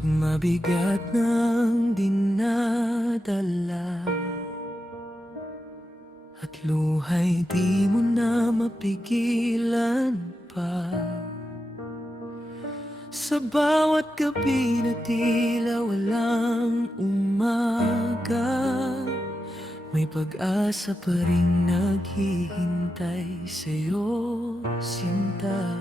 Kapag mabigat ng dinadala at luhay di mo na mapigilan pa, sa bawat gabi na tila walang umaga, may pag-asa pa rin naghihintay sa'yo, sinta.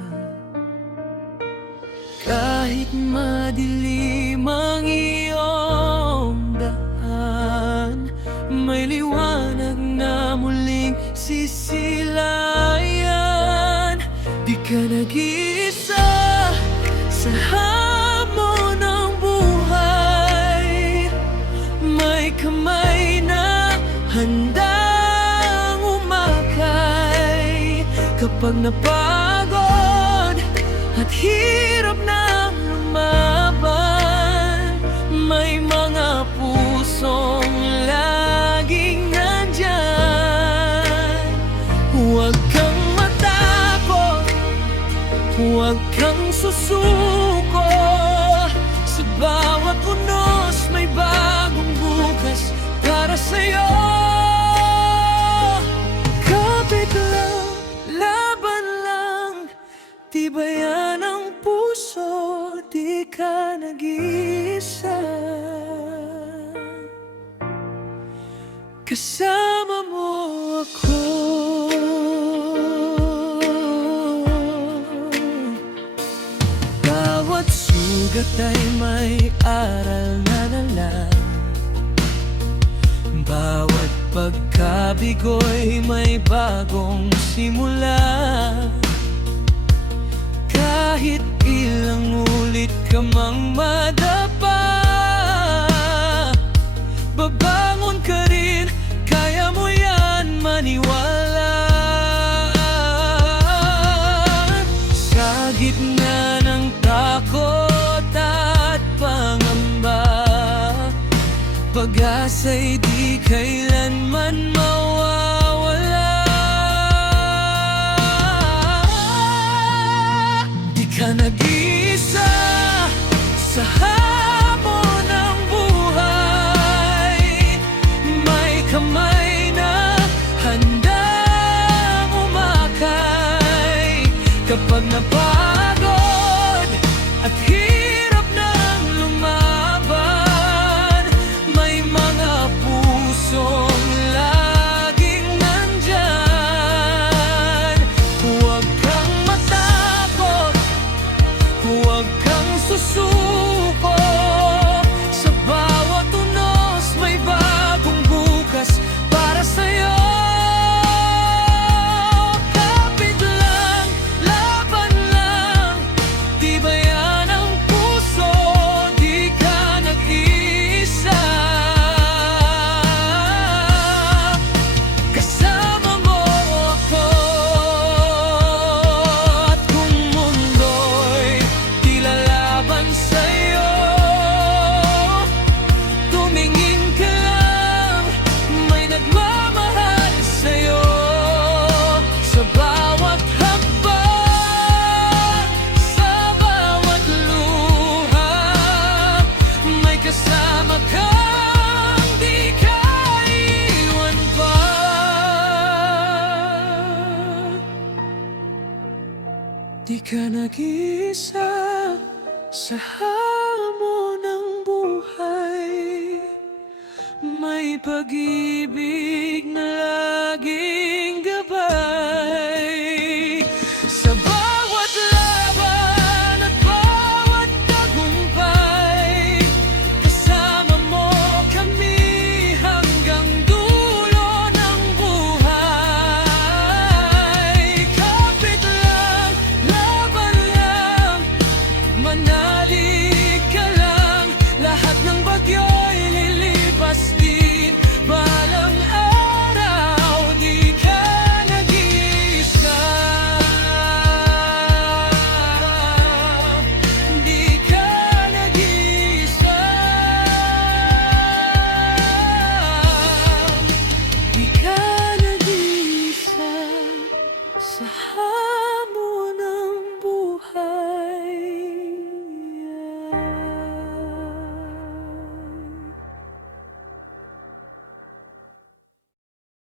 Kahit madilim ang iyong daan, may liwanag na muling sisilayan. Di ka nag-iisa sa hamon ng buhay, may kamay na handang umakay. Kapag napagod at hirap nang lumaban, may mga pusong laging nandyan. Huwag kang matakot, huwag kang susuko, sa bawat unos may bagong bukas para sa'yo. Kapit lang, laban lang, tibayan ang puso, di ka nag-iisa. Kasama mo ako. Bawat sugat ay may aral na nalang, bawat pagkabigo'y may bagong simula. Kahit ilang ulit ka mang madapa, babangon ka rin, kaya mo yan, maniwala. Sa gitna ng takot at pangamba, pag-asa'y di kailanman mawawala. Di ka nag-iisa sa hamon ng buhay, may kamay na handang umakay. Kapag napagod at hirap nang lumaban, may mga pusong laging nandyan. Huwag kang matakot, huwag kang susuko, sa bawat unos may bagong bukas para sa'yo. Kapit lang, laban lang, tibayan ang puso, di ka nag-iisa. Kasama mo ako, at kung mundo'y tila laban sa'yo, tumingin ka lang, may nagmamahal sa'yo. Sa bawat hakbang, sa bawat luha, may kasama kang di ka iwan pa. Di ka nag-iisa sa hamon ng buhay, may pag-ibig na